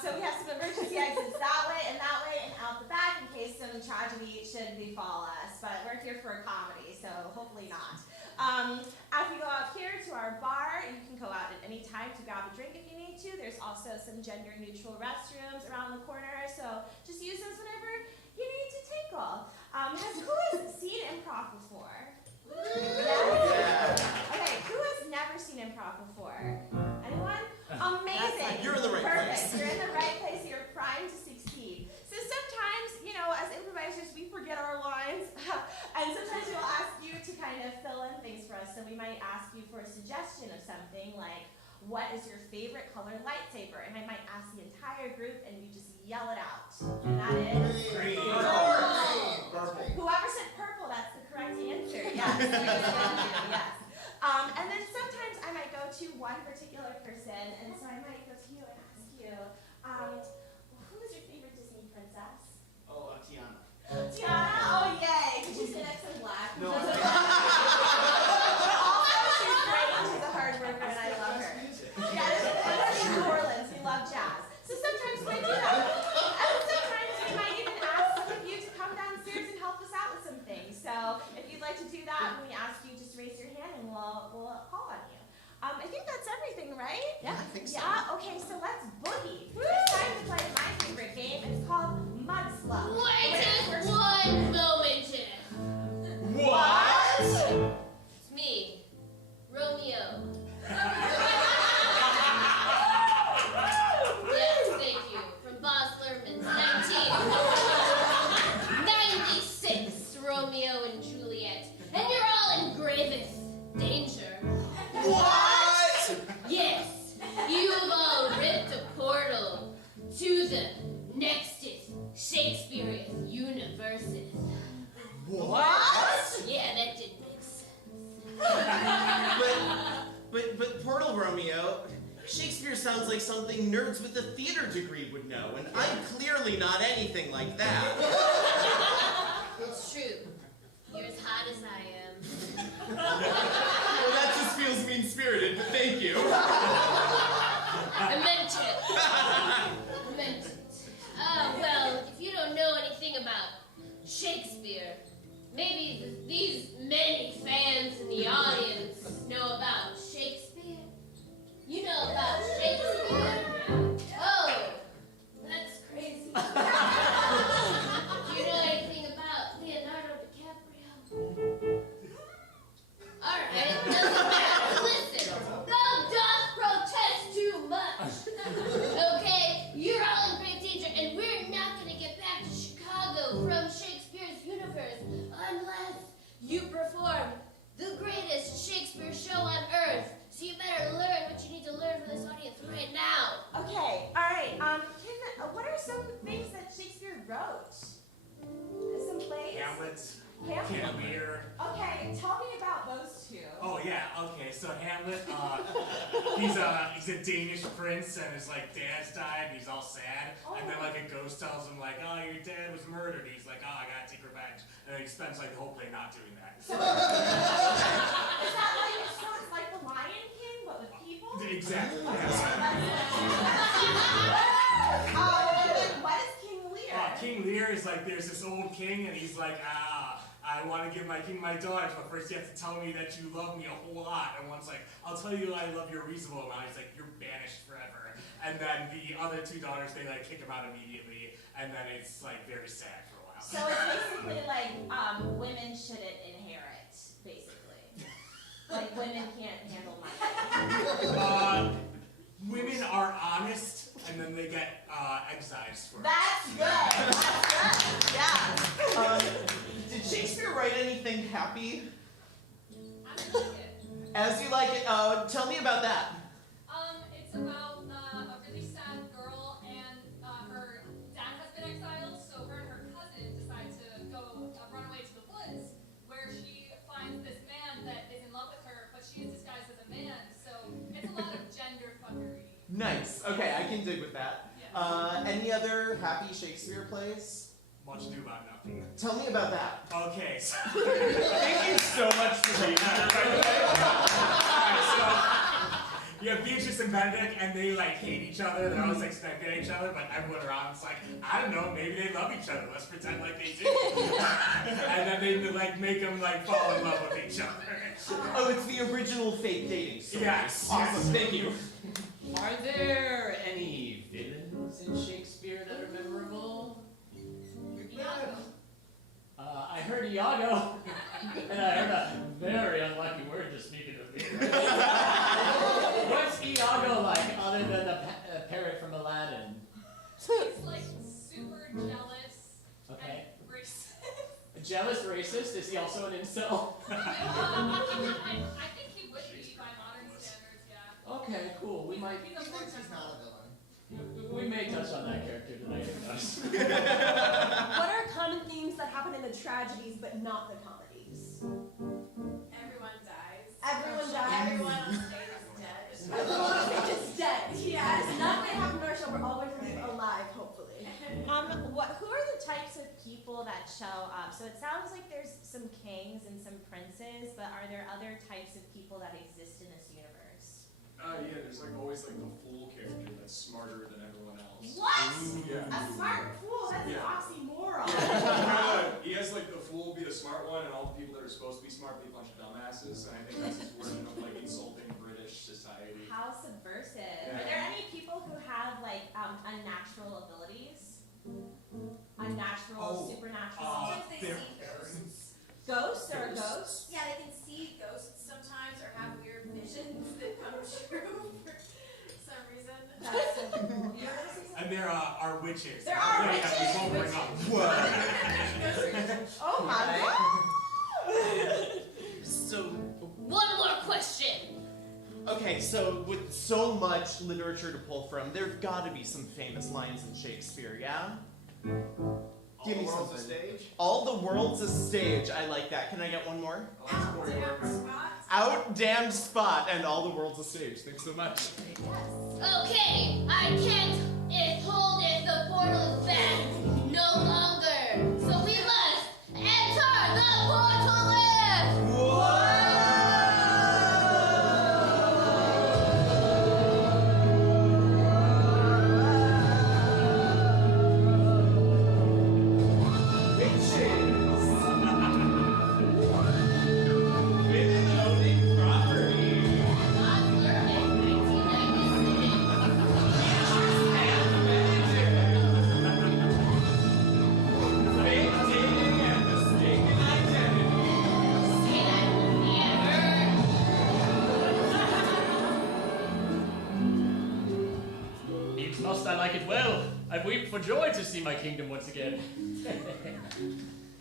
So we have some emergency exits that way, and out the back in case some tragedy should befall us. But we're here for a comedy, so hopefully not. After you go out here to our bar, you can go out at any time to grab a drink if you need to. There's also some gender-neutral restrooms around the corner, so just use those whenever you need to tinkle. Who has seen improv before? Yes? Okay, who has never seen improv before? Anyone? Amazing. You're in the right Perfect. place. You're in the right place. You're primed to succeed. So sometimes, as improvisers, we forget our lines, and sometimes we'll ask you to kind of fill in things for us. So we might ask you for a suggestion of something like, what is your favorite color lightsaber? And I might ask the entire group, and you just yell it out. And that is Green. purple. Whoever said purple, that's the correct answer. Yes. Yes. And then sometimes I might go to one particular person, and so I might go to you and ask you, who is your favorite Disney princess? Oh, Tiana. Tiana? Oh, yay. Did you say next in black? No. Also, she's great. She's a hard worker, and I love her. Yeah, it's in New Orleans. We love jazz. So sometimes we might do that. And sometimes we might even ask some of you to come downstairs and help us out with some things. So if you'd like to do that, when we ask you, just raise your hand and we'll call on you. I think that's everything, right? Yeah, I think so. Yeah, okay, so let's boogie. It's time to play my favorite game. It's called Mud Slug. Wait just one moment. What? It's me, Romeo. Yes, thank you. From Boss Lerman's 1996, Romeo and Juliet. And you're all in gravest danger. What? Yes, you've all ripped a portal to the nextest Shakespearean universes. What? Yeah, that didn't make sense. But Portal Romeo, Shakespeare sounds like something nerds with a theater degree would know, and I'm clearly not anything like that. It's true. You're as hot as I am. Well, that just feels mean-spirited, but thank you. I meant it. I meant it. Well, if you don't know anything about Shakespeare, maybe these many fans in the audience know about Shakespeare. You know about Shakespeare? Oh, that's crazy. Do you know anything about Leonardo DiCaprio? Alright, doesn't matter. Listen, thou dost protest too much. Okay, you're all in great danger, and we're not going to get back to Chicago from Shakespeare's universe unless you perform the greatest Shakespeare show on earth. So you better learn what you need to learn from this audience right now. Okay, all right. What are some things that Shakespeare wrote? Some plays? Hamlet, Hamlet. King Lear. Okay, tell me about those two. Oh yeah, okay. So Hamlet, he's a Danish prince, and his dad's died, and he's all sad. Oh. And then a ghost tells him oh, your dad was murdered. He's like, oh, I gotta take revenge. And then he spends the whole play not doing that. So, is that like the Lion King, but with people? Exactly. Yes. And then what is King Lear? King Lear is there's this old king, and he's I want to give my king my daughters, but first you have to tell me that you love me a whole lot. And one's I'll tell you I love you a reasonable amount. He's you're banished forever. And then the other two daughters, they kick him out immediately. And then it's very sad for a while. So it's basically women shouldn't inherit, basically. Women can't handle money. Women are honest, and then they get excised for it. That's good. That's good. Yeah. Did Shakespeare write anything happy? I like it. As you like it. Tell me about that. It's about a really sad girl, and her dad has been exiled, so her and her cousin decide to go run away to the woods, where she finds this man that is in love with her, but she is disguised as a man, so it's a lot of gender fuckery. Nice. Okay, I can dig with that. Yeah. Any other happy Shakespeare plays? Much ado about nothing. Tell me about that. Okay, so Thank you so much for being here, by the way. Alright, so You have Beatrice and Benedict, and they like hate each other. They're always like spectating each other, but everyone around is like, I don't know, maybe they love each other. Let's pretend like they do. And then they like make them like fall in love with each other. Oh, it's the original fake dating story. Yes. Awesome, Yes. thank you. Are there any villains in Shakespeare that are memorable? I heard Iago, and I heard a very unlucky word to speak in the theater. What's Iago like, other than the parrot from Aladdin? He's like super jealous Okay. and racist. A jealous racist? Is he also an incel? I think he would be by modern standards, yeah. Okay, cool. We might. He's a fortune We may touch on that character tonight. What are common themes that happen in the tragedies but not the comedies? Everyone dies. Everyone dies. Everyone on stage is dead. Everyone on stage is dead. Yes. It's not going to happen in our show. We're all going to leave alive, hopefully. Who are the types of people that show up? So it sounds like there's some kings and some princes, but are there other types of people that exist in this universe? Yeah, there's like always like the fool character that's smarter than everyone else. What? Yeah. A smart fool? That's an Yeah. oxymoron. He has like the fool be the smart one, and all the people that are supposed to be smart be a bunch of dumbasses. And I think that's his version of like insulting British society. How subversive. Yeah. Are there any people who have like unnatural abilities? Unnatural, supernatural. Sometimes they they're see ghosts. Ghosts or ghosts? Yeah, they can see ghosts sometimes or have weird visions that come true for some reason. That's so cool. You were gonna say something? And there are witches. There are Yeah, witches! we won't bring up. Oh my god! So, One more question. okay, so with so much literature to pull from, there's got to be some famous lines in Shakespeare, yeah? Give me All the world's a something. stage. All the world's a stage. I like that. Can I get one more? Oh, that's more Damn work. spot. Out damned spot and all the world's a stage. Thanks so much. Okay, I can't hold it. The portal is back no longer. So we must enter the portal lift. Needs must I like it well. I weep for joy to see my kingdom once again.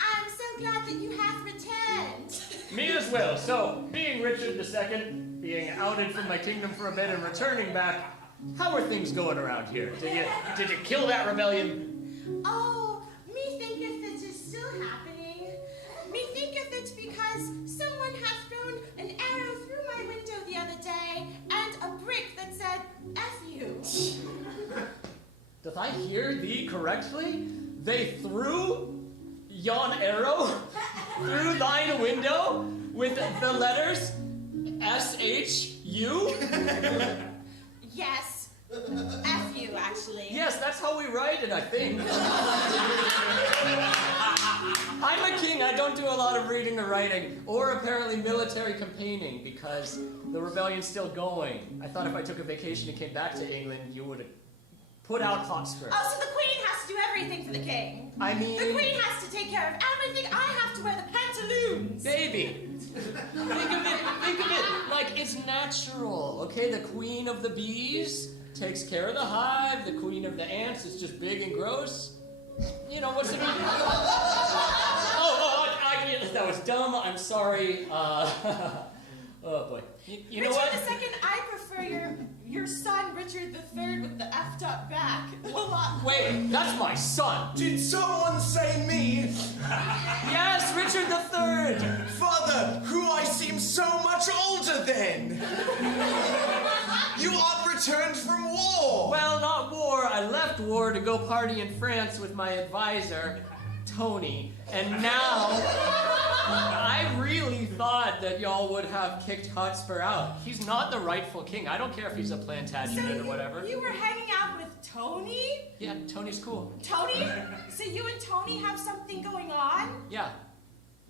I'm so glad that you have returned. Me as well. So, being Richard II, being outed from my kingdom for a bit and returning back, how are things going around here? Did you kill that rebellion? Oh, me thinketh it is still happening. Me thinketh it because someone hath thrown an arrow through my window the other day and a brick that said, F you. Doth I hear thee correctly? They threw yon arrow through thine window with the letters S-H-U? Yes, F you, actually. Yes, that's how we write it, I think. I'm a king, I don't do a lot of reading or writing, or apparently military campaigning, because the rebellion's still going. I thought if I took a vacation and came back to England, you would have put out Hotspur. Oh, so the queen has to do everything for the king. I mean... The queen has to take care of everything. I have to wear the pantaloons. Baby, think of it like it's natural, okay? The queen of the bees takes care of the hive. The queen of the ants is just big and gross. You know, what's the... that was dumb. I'm sorry. Oh, boy. You know what? Richard II, I prefer your son, Richard III, with the effed up back. A lot. Wait, that's my son. Did someone say me? Yes, Richard III. Father, who I seem so much older than. You are returned from war. Well, not war. I left war to go party in France with my advisor, Tony. And now... I really thought that y'all would have kicked Hotspur out. He's not the rightful king. I don't care if he's a Plantagenet or whatever. You were hanging out with Tony? Yeah, Tony's cool. Tony? So you and Tony have something going on? Yeah.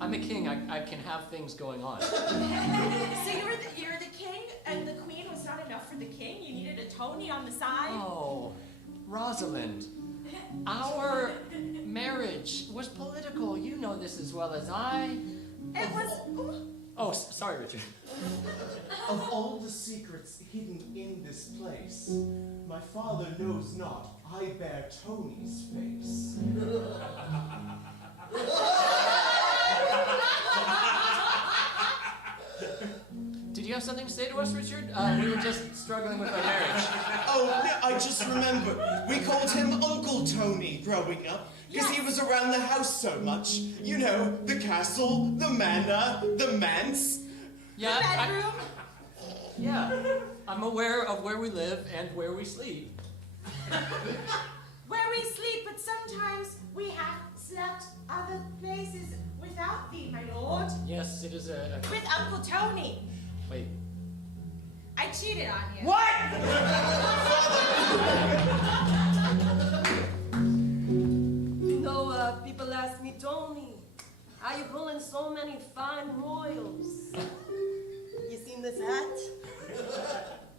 I'm a king. I can have things going on. So you're the king and the queen was not enough for the king? You needed a Tony on the side? Oh, Rosalind. Our marriage was political. You know this as well as I. It was... Oh, sorry, Richard. Of all the secrets hidden in this place, my father knows not I bear Tony's face. Did you have something to say to us, Richard? We were just struggling with our marriage. Oh, no, I just remember. We called him Uncle Tony growing up, because he was around the house so much. You know, the castle, the manor, the manse. Yeah, The bedroom? yeah. I'm aware of where we live and where we sleep. Where we sleep, but sometimes we have slept other places without thee, my lord. Yes, it is a... With Uncle Tony. Wait. I cheated on you. What? You know, people ask me, Tony, how you pulling so many fine royals? You seen this hat?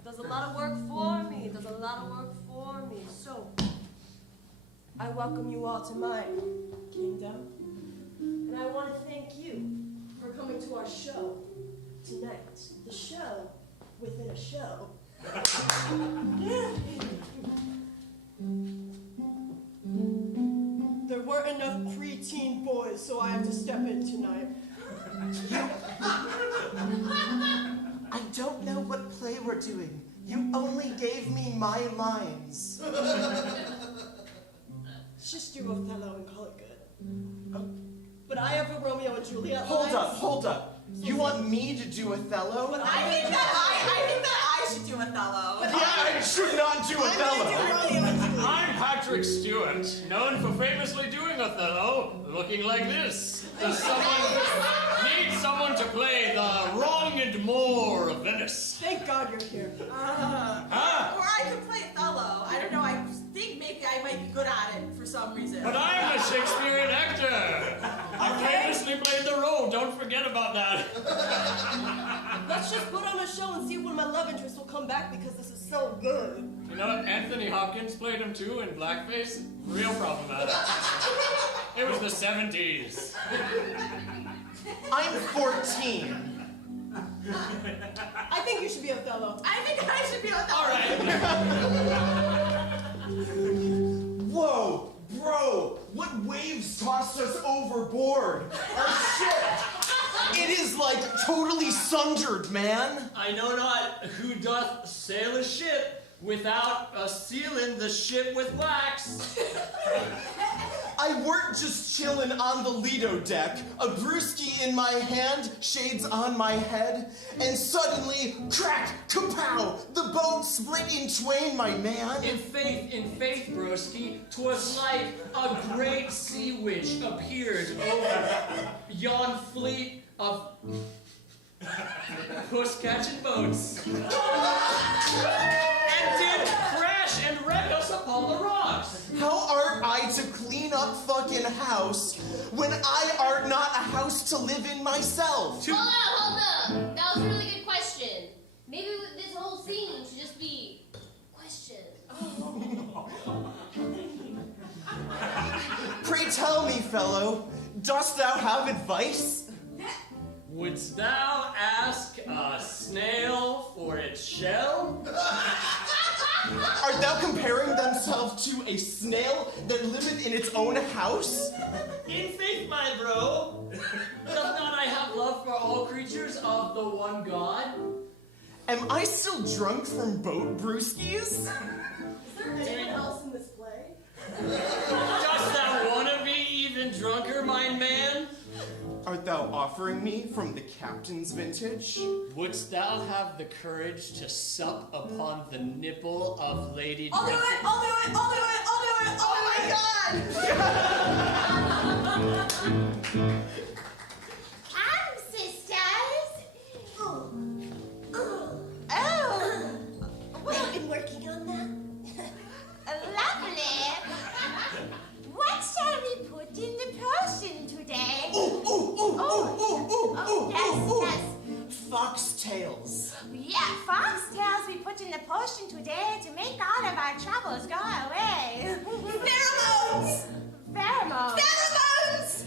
Does a lot of work for me. Does a lot of work for me. So, I welcome you all to my kingdom. And I want to thank you for coming to our show tonight. The show within a show. There weren't enough preteen boys, so I have to step in tonight. I don't know what play we're doing. You only gave me my lines. Just do Othello and call it good. But I have a Romeo and Juliet. Hold up. You want me to do Othello? But I think that I should do Othello. I should not do Othello. I'm Patrick Stewart, known for famously doing Othello, looking like this. Does someone need someone to play the wronged Moor of Venice? thank God you're here. Or I could play Othello. I don't know. I think maybe I might be good at it for some reason. But I'm a Shakespearean actor. I famously played the role. Don't forget about that. Let's just put on a show and see when my love interest will come back because this is so good. You know what? Anthony Hopkins played him too in blackface. Real problematic. It was the 70s. I'm 14. I think you should be Othello. I think I should be Othello. All right. Whoa, bro, what waves tossed us overboard? Our ship, it is like totally sundered, man. I know not who doth sail a ship without sealing the ship with wax. I weren't just chillin' on the Lido deck, a brewski in my hand, shades on my head, and suddenly, crack, kapow, the boat split in twain, my man. In faith, broski, 'twas like a great sea witch appeared over yon fleet of puss-catching boats, and did crash and wreck us upon the rocks. How art I to clean up fucking house when I art not a house to live in myself? Hold up. That was a really good question. Maybe this whole scene should just be questions. Pray tell me, fellow, dost thou have advice? Wouldst thou ask a snail for its shell? Art thou comparing themselves to a snail that liveth in its own house? In faith, my bro, doth not I have love for all creatures of the one God? Am I still drunk from boat brewskis? Is there anyone else in this play? Dost thou wanna be even drunker, my man? Art thou offering me from the captain's vintage? Wouldst thou have the courage to sup upon the nipple of Lady I'll do it. I'll do it. I'll do it. I'll do it. Oh my God. potion today to make all of our troubles go away. Pheromones! Pheromones. Pheromones!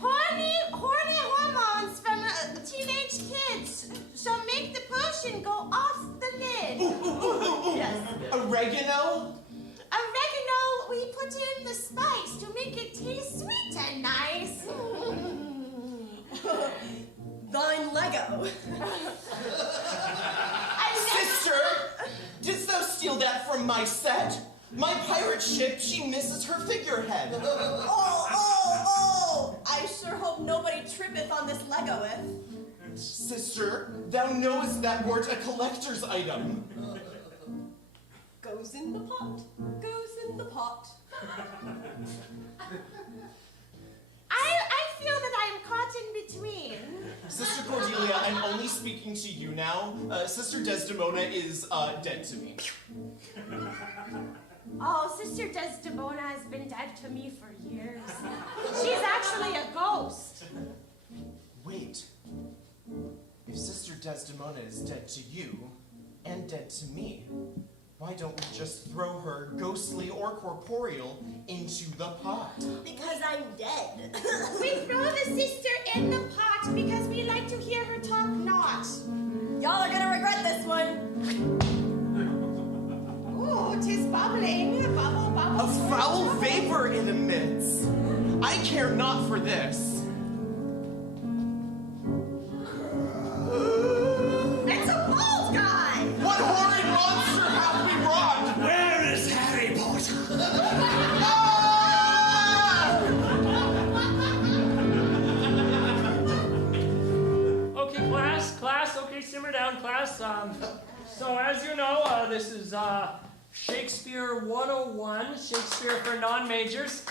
Horny hormones from teenage kids. So make the potion go off the lid. Yes. Oregano? Oregano, we put in the spice to make it taste sweet and nice. Thine Lego. Sister, didst thou steal that from my set? My pirate ship, she misses her figurehead. Oh! I sure hope nobody trippeth on this Legoeth. Sister, thou knowest that wert a collector's item. Goes in the pot, goes in the pot. I feel that I am caught in between. Sister Cordelia, I'm only speaking to you now. Sister Desdemona is dead to me. Oh, Sister Desdemona has been dead to me for years. She's actually a ghost. Wait. If Sister Desdemona is dead to you, and dead to me, why don't we just throw her, ghostly or corporeal, into the pot? Because I'm dead. We throw the sister in the pot because we like to hear her talk not. Y'all are gonna regret this one. Ooh, 'tis bubbling. Bubble, bubble. A foul vapor it emits. I care not for this. It's a bald guy! What horrid monster hath we wrought? Where is Harry Potter? Okay, class, okay, simmer down, class. So as you know, this is Shakespeare 101, Shakespeare for non-majors.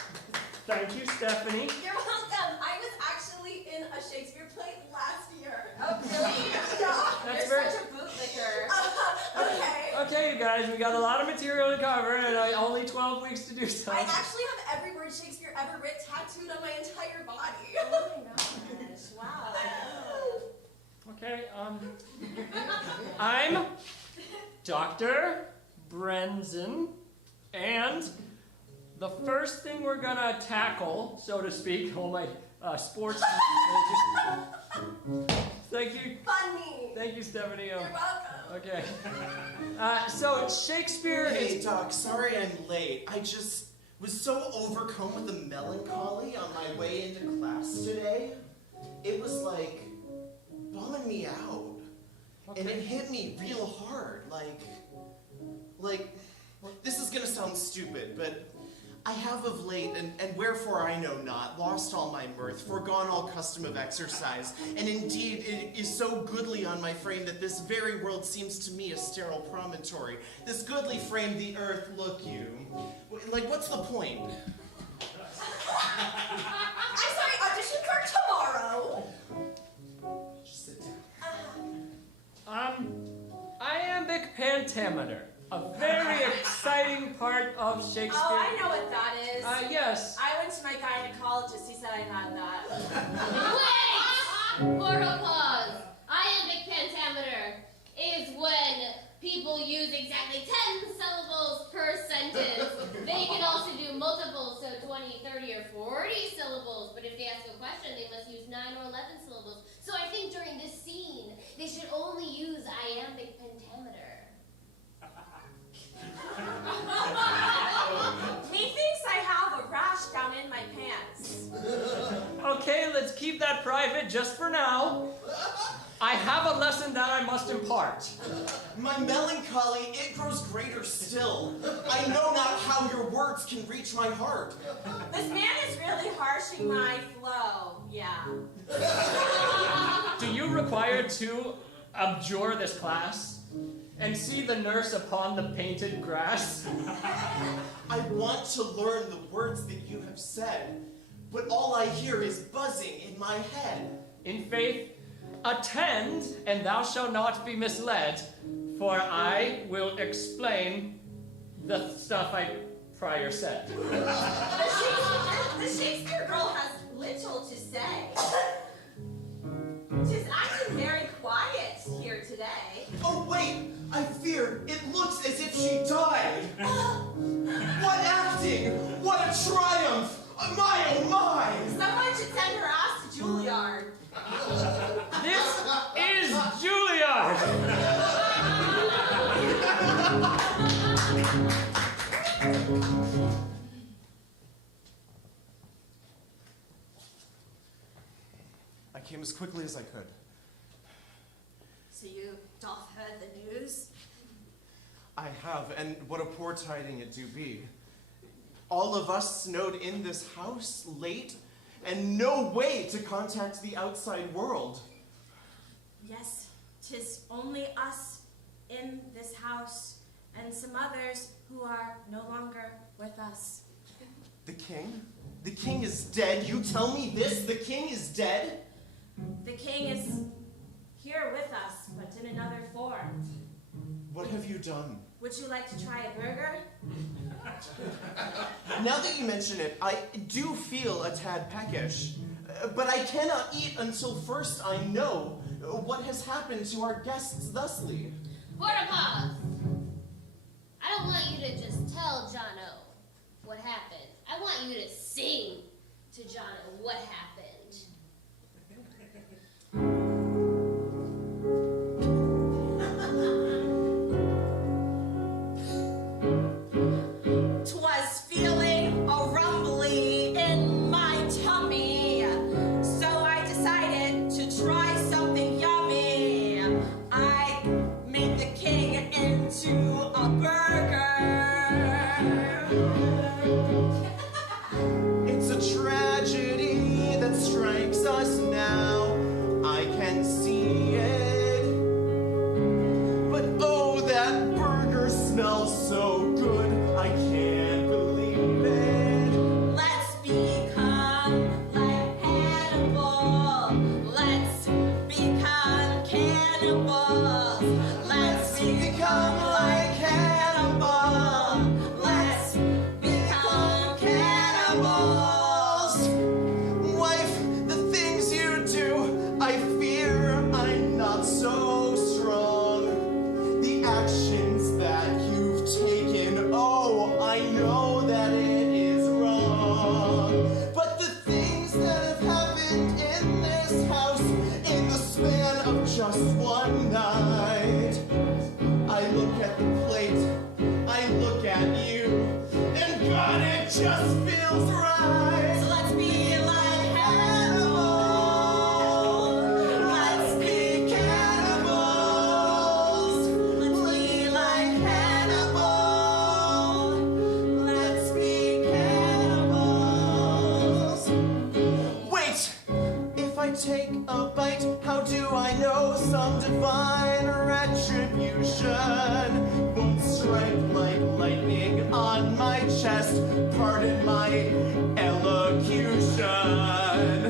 Thank you, Stephanie. You're welcome. I was actually in a Shakespeare play last year. Oh, really? Yeah. That's You're very... such a bootlicker. Okay. Okay, you guys, we got a lot of material to cover, and only 12 weeks to do so. I actually have every word Shakespeare ever writ tattooed on my entire body. Oh my gosh, wow. Okay, I'm Dr. Brenzen, and the first thing we're gonna tackle, so to speak, all my sports. Thank you. Funny. Thank you, Stephanie. You're welcome. Okay. So Shakespeare Hey, is. Doc, sorry I'm late. I just was so overcome with the melancholy on my way into class today. It was like bumming me out. Okay. And it hit me real hard. Like, this is gonna sound stupid, but I have of late, and wherefore I know not, lost all my mirth, forgone all custom of exercise, and indeed it is so goodly on my frame that this very world seems to me a sterile promontory. This goodly frame, the earth, look you. Like, what's the point? I'm sorry, audition for tomorrow. Just sit down. Iambic pentameter, a very exciting part of Shakespeare. Oh, I know what that is. Yes. I went to my gynecologist. He said I had that. Wait! Portal-Prov. Iambic pentameter is when people use exactly 10 syllables per sentence. They can also do multiples, so 20, 30, or 40 syllables. But if they ask a question, they must use 9 or 11 syllables. So I think during this scene, they should only use iambic pentameter. Methinks I have a rash down in my pants. Okay, let's keep that private just for now. I have a lesson that I must impart. My melancholy, it grows greater still. I know not how your words can reach my heart. This man is really harshing my flow. Yeah. Do you require to abjure this class and see the nurse upon the painted grass? I want to learn the words that you have said, but all I hear is buzzing in my head. In faith, attend, and thou shalt not be misled, for I will explain the stuff I prior said. The Shakespeare girl has little to say. She's acting very quiet here today. Oh wait, I fear Shakespeare, it looks as if she died. What acting! What a triumph! My, oh my! Someone should send her ass to Juilliard. This is Juilliard! I came as quickly as I could. So you doth heard the news? I have, and what a poor tiding it do be. All of us snowed in this house late, and no way to contact the outside world. Yes, 'tis only us in this house, and some others who are no longer with us. The king? The king is dead? You tell me this? The king is dead? The king is here with us, but in another form. What have you done? Would you like to try a burger? Now that you mention it, I do feel a tad peckish. But I cannot eat until first I know what has happened to our guests thusly. Portal-Prov! I don't want you to just tell Jono what happened. I want you to sing to Jono what happened. 'Twas feeling a rumbly in my tummy, so I decided to try something yummy. I made the king into a burger. It's a tragedy that strikes us now. I can see it. But oh, that burger smells so good. I can't believe it. Let's become like Hannibal. Let's become cannibals. Let's become like Hannibal. Let's become cannibals. Wife, the things you do, I fear I'm not so strong. The actions that you've taken, oh, I know that it is wrong. But the things that have happened in this house in the span of just one night. I look at the plate, I look at you, and God, it just feels right. So let's be like Hannibal. Let's be cannibals. Let's be like Hannibal. Let's be cannibals. Wait! If I take a bite, how do I know some divine retribution won't strike like lightning on my chest? Pardon my elocution.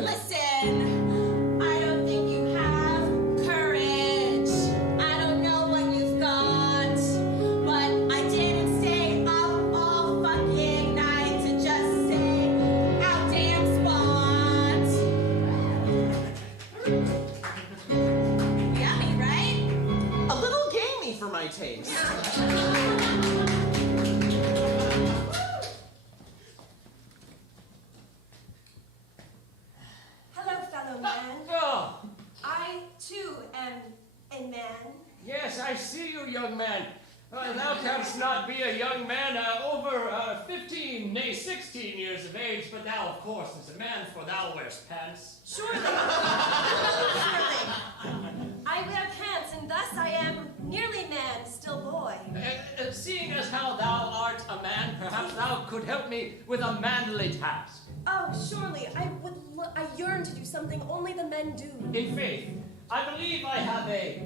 Listen, I don't think you have courage. I don't know what you've got, but I didn't stay up all fucking night to just say our damn spot. Yummy, right? A little gamey for my taste. Hello, fellow man. Oh, I, too, am a man. yes, I see you, young man. Thou canst not be a young man over 15, nay 16 years of age, but thou, of course, is a man, for thou wearest pants. Surely. Surely. I wear pants, and thus I am nearly man, still boy. Seeing as how thou art a man, perhaps thou could help me with a manly task. Oh, surely. I yearn to do something only the men do. In faith, I believe I have a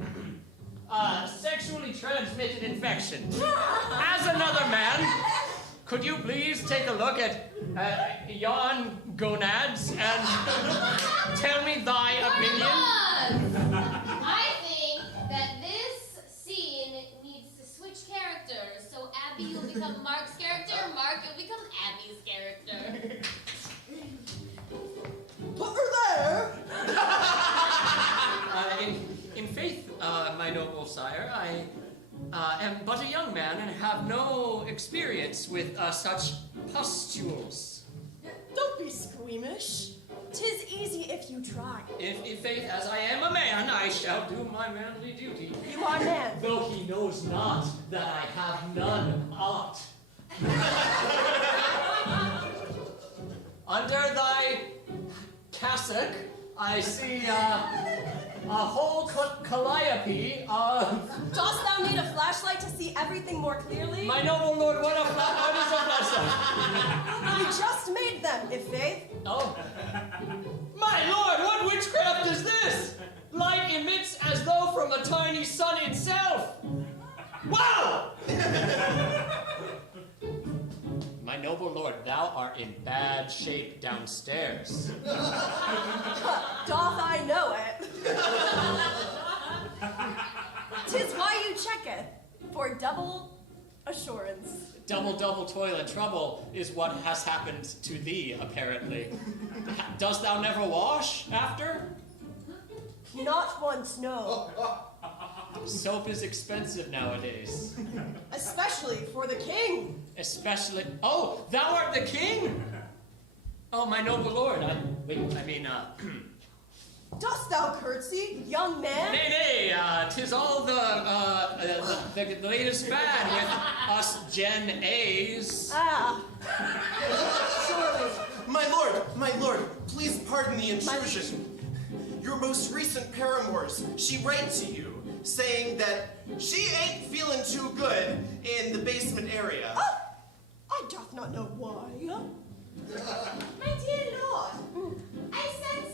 sexually transmitted infection. As another man, could you please take a look at yon gonads and tell me thy opinion? I think that this scene needs to switch characters. So Abby will become Mark's character, Mark will become Abby's character. Put her there! In faith, my noble sire, am but a young man and have no experience with such pustules. Don't be squeamish. 'Tis easy if you try. If faith, as I am a man, I shall do my manly duty. You are man. Though he knows not that I have none aught. Under thy cassock, I see a whole calliope of... Dost thou need a flashlight to see everything more clearly? My noble lord, what is a flashlight? We just made them, if faith. Oh. My lord, what witchcraft is this? Light emits as though from a tiny sun itself. Wow! My noble lord, thou art in bad shape downstairs. Doth I know it? 'Tis why you checketh, for double assurance. Double toil and trouble is what has happened to thee, apparently. Dost thou never wash after? Not once, no. Soap is expensive nowadays. Especially for the king. Especially... Oh, thou art the king? Oh, my noble lord, Dost thou curtsy, young man? Nay, 'tis all the latest fad with us Gen A's. Ah. Surely. My lord, please pardon the intrusion. Your most recent paramours, she write to you, saying that she ain't feeling too good in the basement area. I doth not know why. My dear lord, I sense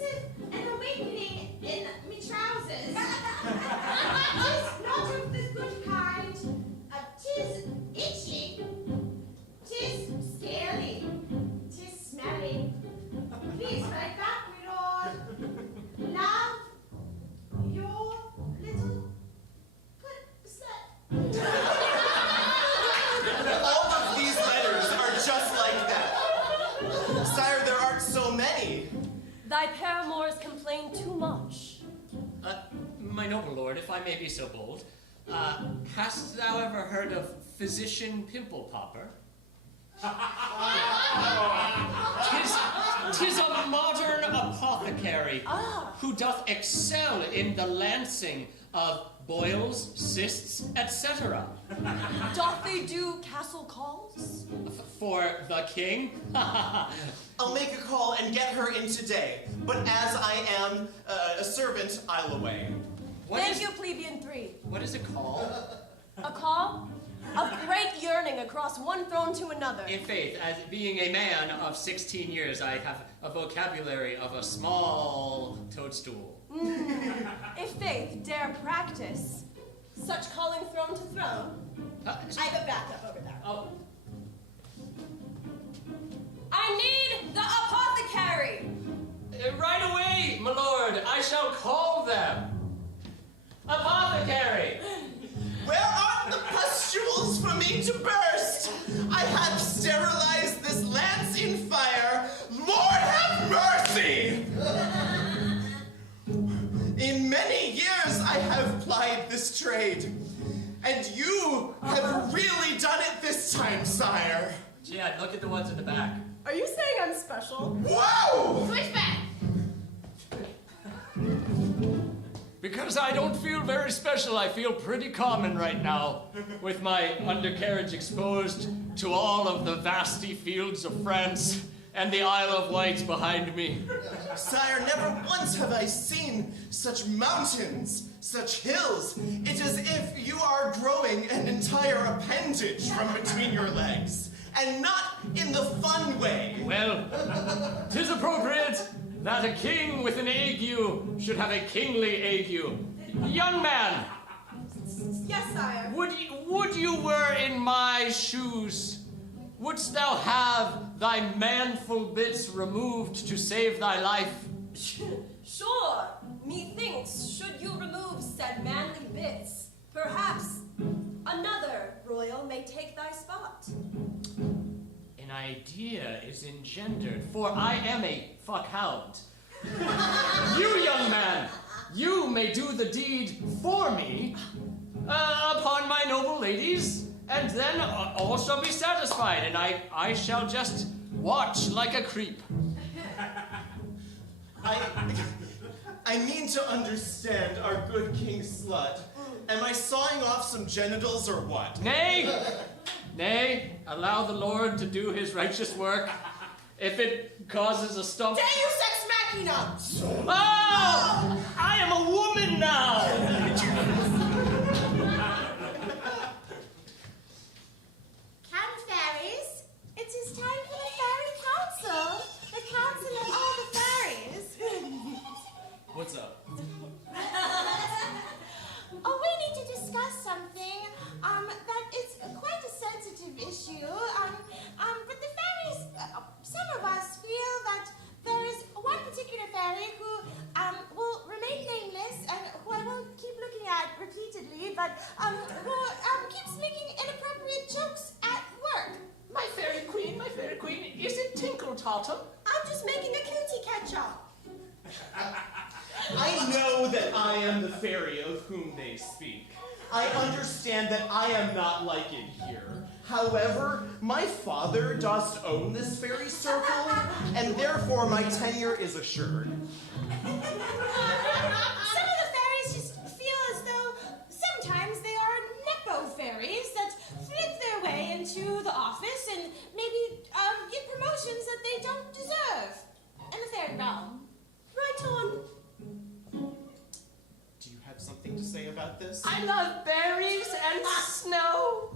an awakening in me trousers. 'Tis not of the good kind. 'Tis itchy. 'Tis scaly. 'Tis smelly. Please write back, my lord. Love, your little good slut. All of these letters are just like that. Sire, there aren't so many. Thy paramours complain too much. My noble lord, if I may be so bold, hast thou ever heard of Physician Pimple Popper? 'Tis a modern apothecary who doth excel in the lancing of boils, cysts, etc. Doth they do castle calls? For the king? I'll make a call and get her in today, but as I am a servant, I'll away. Thank you, plebeian 3. What is a call? A call? Of great yearning across one throne to another. In faith, as being a man of 16 years, I have a vocabulary of a small toadstool. If faith dare practice such calling throne to throne, I have a backup over there. Oh. I need the apothecary! Right away, my lord, I shall call them. Apothecary! Where are the pustules for me to burst? I have sterilized this lance in fire. Lord have mercy! In many years I have plied this trade, and you have really done it this time, sire. Yeah, look at the ones in the back. Are you saying I'm special? Whoa! Switch back. Because I don't feel very special, I feel pretty common right now, with my undercarriage exposed to all of the vasty fields of France and the Isle of Wight behind me. Sire, never once have I seen such mountains, such hills. It is if you are growing an entire appendage from between your legs, and not in the fun way. Well, 'tis appropriate that a king with an ague should have a kingly ague. Young man, Yes, sire. would you were in my shoes? Wouldst thou have thy manful bits removed to save thy life? Sure, methinks, should you remove said manly bits, perhaps another royal may take thy spot. An idea is engendered, for I am a fuckhound. You, young man, you may do the deed for me, upon my noble ladies, and then all shall be satisfied, and I shall just watch like a creep. I mean to understand, our good King Slut. Am I sawing off some genitals or what? Nay, allow the Lord to do his righteous work. If it causes a stump... Deus ex machina! Oh! I am a woman now! Come, fairies. It is time for the fairy council. The council of all the fairies. What's up? Oh, we need to discuss something that is quite a sensitive issue. But the fairies, some of us feel that there is one particular fairy who will remain nameless and who I won't keep looking at repeatedly, but who keeps making inappropriate jokes at work. My fairy queen, is it Tinkle Totem? I'm just making a cutie catch-up. I know that I am the fairy of whom they speak. I understand that I am not like it here. However, my father does own this fairy circle, and therefore my tenure is assured. Some of the fairies just feel as though sometimes they are nepo fairies that flick their way into the office and maybe get promotions that they don't deserve in the fairy realm. Right on. Do you have something to say about this? I love berries and snow.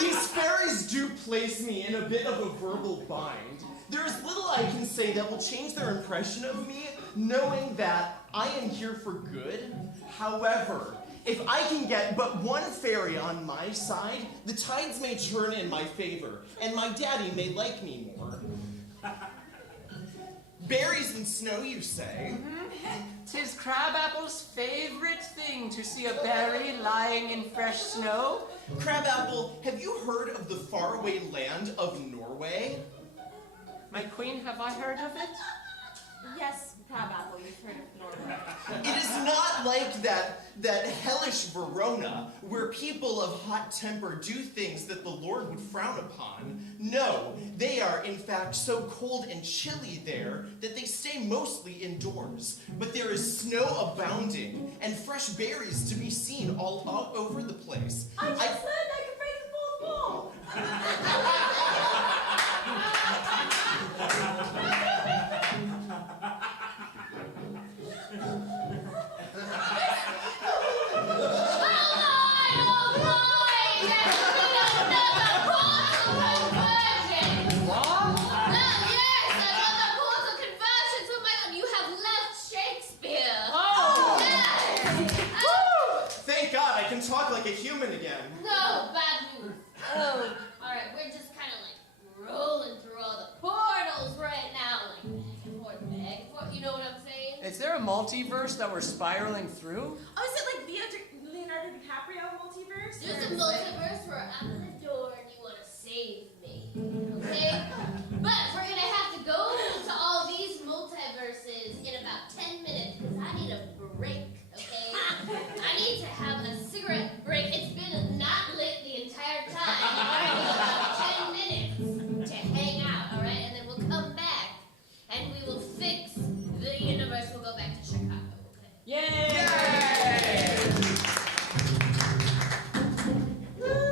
These fairies do place me in a bit of a verbal bind. There is little I can say that will change their impression of me, knowing that I am here for good. However, if I can get but one fairy on my side, the tides may turn in my favor, and my daddy may like me more. Berries and snow, you say? Tis Crabapple's favorite thing to see a berry lying in fresh snow. Crabapple, have you heard of the faraway land of Norway? My queen, have I heard of it? Yes, Crabapple, you've heard of Norway. It is not like that hellish Verona, where people of hot temper do things that the Lord would frown upon. No, they are in fact so cold and chilly there that they stay mostly indoors. But there is snow abounding and fresh berries to be seen all over the place. I just said I could break the fourth wall. Talk like a human again. No, bad news. Oh, alright, we're just kind of like rolling through all the portals right now. Like back and forth, you know what I'm saying? Is there a multiverse that we're spiraling through? Oh, is it like Leonardo DiCaprio multiverse? There's a multiverse where I'm at the door and you want to save me. Okay? But we're going to have to go to all these multiverses in about 10 minutes because I need a break. Okay? I need to have a cigarette break. It's been not lit the entire time. I need about 10 minutes to hang out, alright? And then we'll come back and we will fix the universe. We'll go back to Chicago, okay? Yay! Yay!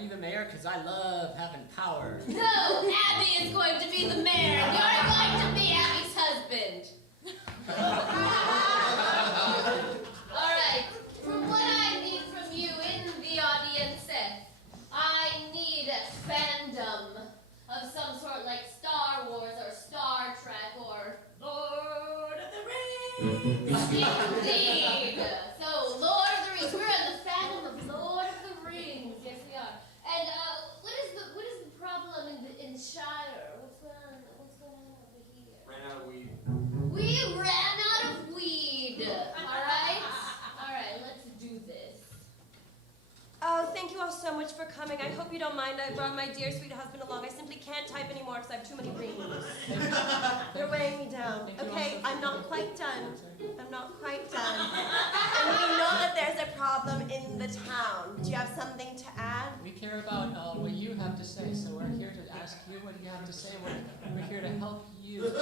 Abby the mayor? Because I love having power. No, Abby is going to be the mayor, and you're going to be Abby's husband. All right, from what I need from you in the audience, I need a fandom of some sort, like Star Wars or Star Trek or Lord of the Rings. Indeed. So, Lord of the Rings. We're in the fandom of Lord of the Rings. Yes, we are. And what is the problem in Shire? What's going on over here? Ran out of weed. We ran out of weed. All right. All right. Let's do this. Oh, thank you all so much for coming. I hope you don't mind. I brought my dear sweet husband along. I simply can't type anymore because I have too many rings. They're weighing me down. Okay, I'm not quite done. I'm not quite done. And we know that there's a problem in the town. Do you have something to add? We care about what you have to say, so we're here to ask you what you have to say. We're here to help you.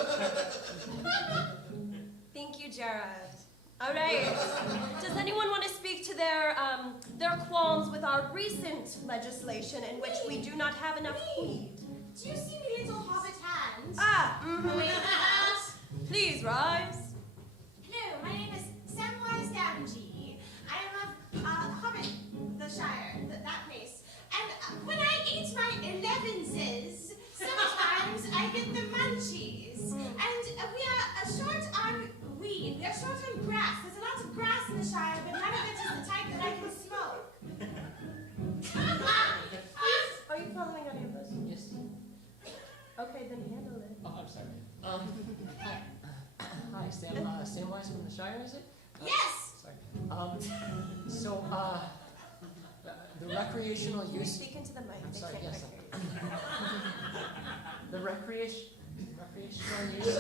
Thank you, Jared. All right. Does anyone want to speak to their qualms with our recent legislation in which we do not have enough weed? Do you see me little hobbit hand? Please rise. Hello, my name is Samwise Gamgee. I am of Hobbit, the Shire, that place. And when I eat my 11s, sometimes I get the munchies. And we are short on weed. We are short on grass. There's a lot of grass in the Shire, but none of it is the type that I can smoke. Are you following any of this? Yes. Okay, then handle it. Oh, I'm sorry. Hi, Samwise from the Shire, is it? Yes! Sorry. The recreational Can you use. speak into the mic? I'm They sorry, can't yes. quite hear The recreational use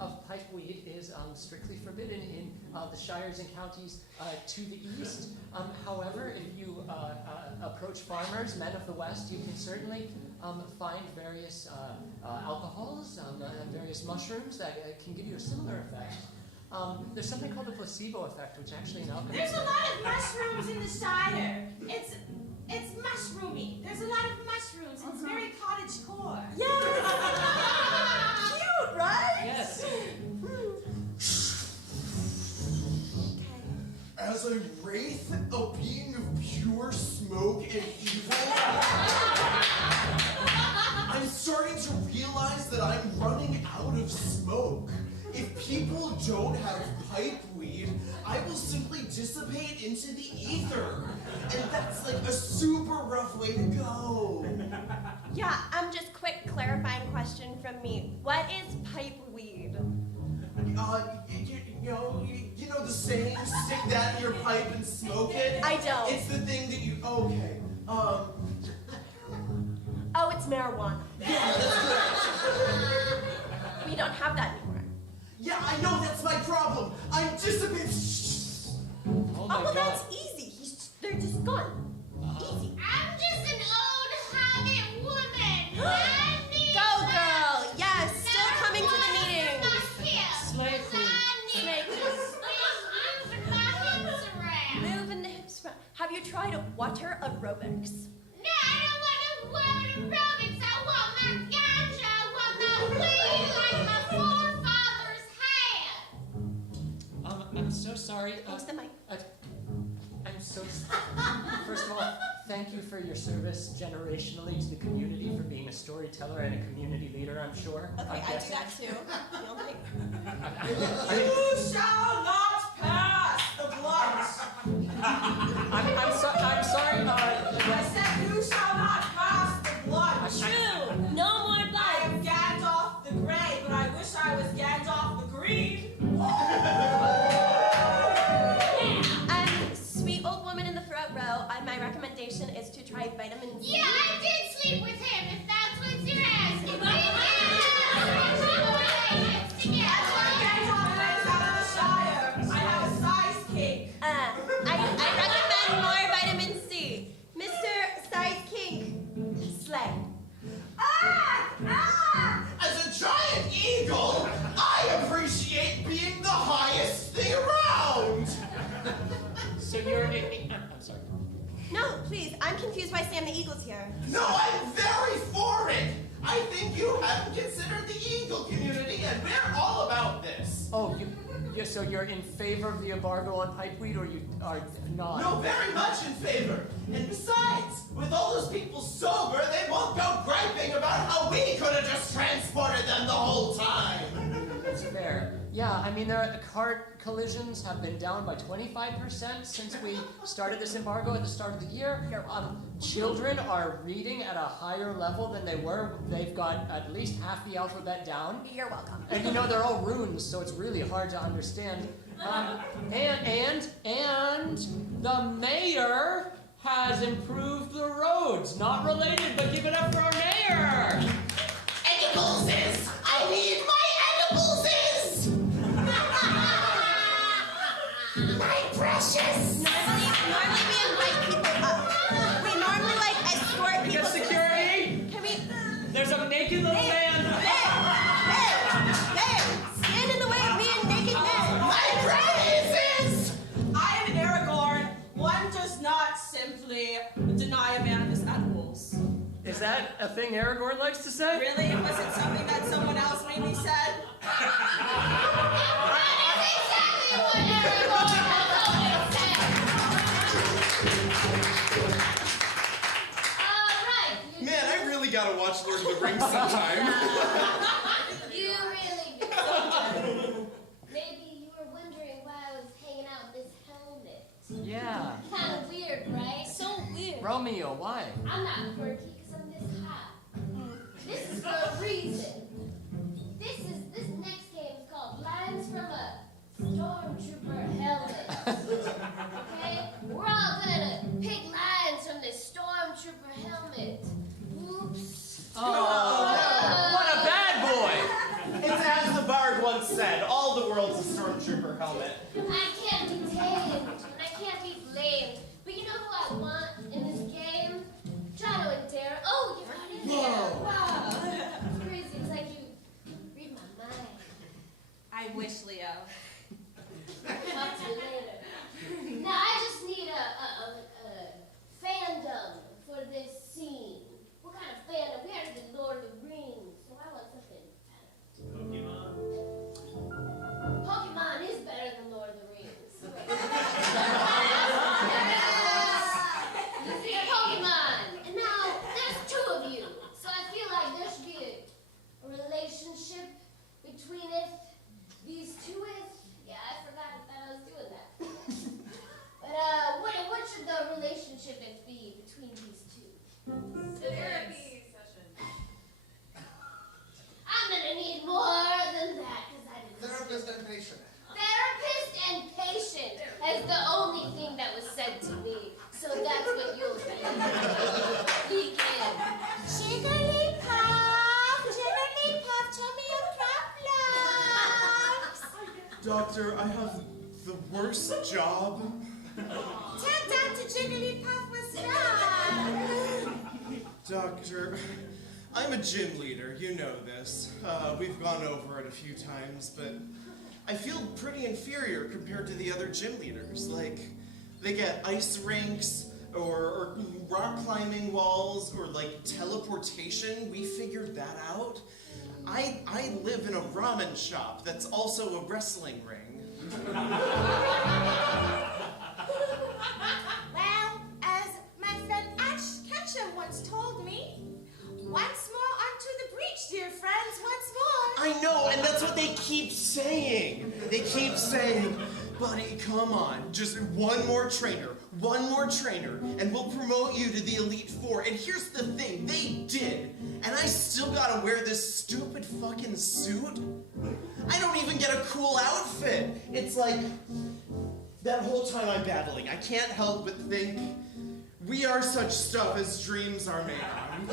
of pipe weed is strictly forbidden in the shires and counties to the east. However, if you approach farmers, men of the west, you can certainly find various alcohols and various mushrooms that can give you a similar effect. There's something called the placebo effect, which actually in alchemy. There's a lot of mushrooms in the Shire. It's mushroomy. There's a lot of mushrooms. It's very cottage core. Yes! Cute, right? Yes. As a wraith, a being of pure smoke and evil, I'm starting to realize that I'm running out of smoke. If people don't have pipe weed, I will simply dissipate into the ether. And that's like a super rough way to go. Yeah, just quick clarifying question from me. What is pipe weed? You know the saying, stick that in your pipe and smoke it? I don't. It's the thing that you, okay. Oh, it's marijuana. Yeah, that's correct. We don't have that anymore. Yeah, I know, that's my problem. I'm dissipating. Oh my well, God. that's easy. They're just gone. Easy. I'm just an old hobbit woman. I need Go, girl. Yes, still coming to the meeting. Slay queen. Moving the hips around. Have you tried water aerobics? No, I don't want to word aerobics. I want my ganja. I want my weed like my forefathers had. I'm so sorry. Thanks the mic. I'm so. First of all, thank you for your service generationally to the community, for being a storyteller and a community leader. I'm sure. Okay, I'm I do guessing. that too. You'll take- You shall not pass the blunt. I'm sorry. I said you shall not pass the blunt. True. No more I blood. am Gandalf the Grey, but I wish I was Gandalf the Green. Sweet old woman in the front row, my recommendation is to try vitamin C. Yeah, I did sleep with him, if that's what you're asking. That's why Gandalf hangs out in the Shire. I have a size king. I recommend more vitamin C. Mr. Size King, slay. As a giant eagle, I appreciate being the highest thing around. So you're. I'm sorry. No, please, I'm confused why Sam the Eagle's here. No, I'm very for it. I think you haven't considered the eagle community, and we're all about this. Oh, so you're in favor of the embargo on pipeweed, or you are not? No, very much in favor. And besides, with all those people sober, they won't go griping about how we could have just transported them the whole time. That's fair. Yeah, I mean, cart collisions have been down by 25% since we started this embargo at the start of the year. Children are reading at a higher level than they were. They've got at least half the alphabet down. You're welcome. And they're all runes, so it's really hard to understand. And the mayor has improved the roads. Not related, but give it up for our mayor. Edibles! I need my edibles! My precious! Normally we invite people up. We normally escort people. Get security. Can we? There's a naked little man. There! Stand in the way of me and naked men. My praises! I am Aragorn. One does not simply deny a man his edibles. Is that a thing Aragorn likes to say? Really? Was it something that someone else maybe said? Man, I really gotta watch Lord of the Rings sometime. You really do. Maybe you were wondering why I was hanging out with this helmet. Yeah. Kind of weird, right? So weird. Romeo, why? I'm not quirky because I'm this hot. This is for a reason. This next game is called Lines from a Stormtrooper Helmet. Okay? We're all gonna pick lines from this Stormtrooper helmet. Whoops. Oh, what a bad boy! It's as the bard once said, all the world's a stormtrooper helmet. I can't be tamed, and I can't be blamed. But you know who I want in this game? Jono and Dara. Oh, you're already there. Wow. It's crazy. It's like you read my mind. I wish, Leo. Talk to you later. Now I just need a fandom for this scene. What kind of fandom? We already did Lord of the Rings, so I want something better. Pokemon is better than Lord of the Rings. You see a Pokemon, and now there's two of you, so I feel like there should be a relationship between these two. Yeah, I forgot that I was doing that. But what should the relationship be between these two? Therapy session. I'm gonna need more than that because I didn't. Therapist and patient. Therapist and patient is the only thing that was said to me, so that's what you'll be. Begin. Jigglypuff, tell me your problems. Doctor, I have the worst job. Tell Dr. Jigglypuff what's wrong. Doctor, I'm a gym leader, you know this. We've gone over it a few times, but I feel pretty inferior compared to the other gym leaders. Like, they get ice rinks, or rock climbing walls, or like teleportation. We figured that out. I live in a ramen shop that's also a wrestling ring. Well, as my friend Ash Ketchum once told me, once more onto the breach, dear friends, once more. I know, and that's what they keep saying. They keep saying, buddy, come on, just one more trainer, and we'll promote you to the Elite Four. And here's the thing, they did, and I still gotta wear this stupid fucking suit. I don't even get a cool outfit. It's like, that whole time I'm battling, I can't help but think, we are such stuff as dreams are made of.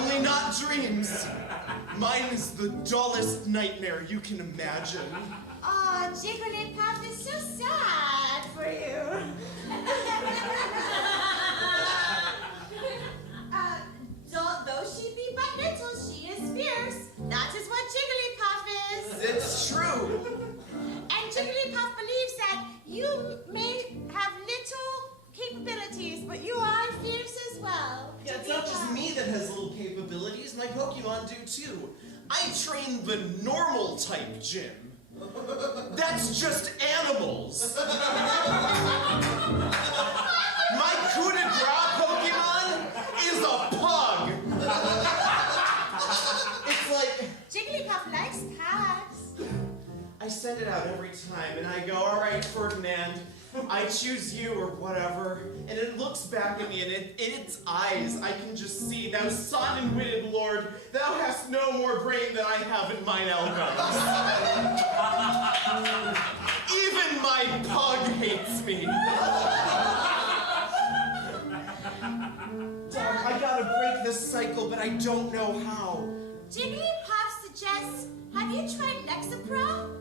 Only not dreams. Mine is the dullest nightmare you can imagine. Oh, Jigglypuff is so sad for you. Though she be but little, she is fierce. That is what Jigglypuff is. It's true. And Jigglypuff believes that you may have little that has little capabilities. My Pokemon do too. I train the normal type gym. That's just animals. My coup de grace Pokemon is a pug. It's like... Jigglypuff likes pugs. I send it out every time, and I go, all right, Ferdinand, I choose you, or whatever. And it looks back at me, and in its eyes, I can just see, thou sodden-witted lord, thou hast no more brain than I have in mine elbows. Even my pug hates me. Dad, I gotta break this cycle, but I don't know how. Jigglypuff suggests, have you tried Lexapro?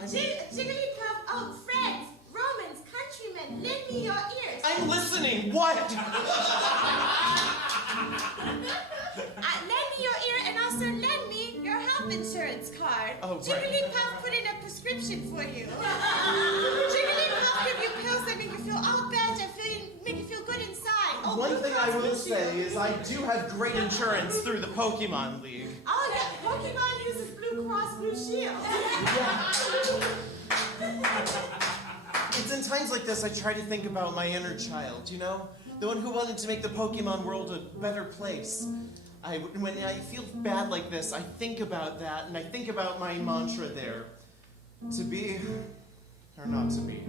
Jigglypuff, oh, friends, Romans, countrymen, lend me your ears. I'm listening. What? Lend me your ear and also lend me your health insurance card. Oh, right. Jigglypuff put in a prescription for you. Jigglypuff give you pills that make you feel all better, make you feel good inside. Oh, One Blue thing Cross I will Blue say Shield. is I do have great insurance through the Pokemon League. Oh, yeah, Pokemon uses Blue Cross Blue Shield. It's in times like this I try to think about my inner child, you know? The one who wanted to make the Pokemon world a better place. When I feel bad like this, I think about that, and I think about my mantra there. To be, or not to be?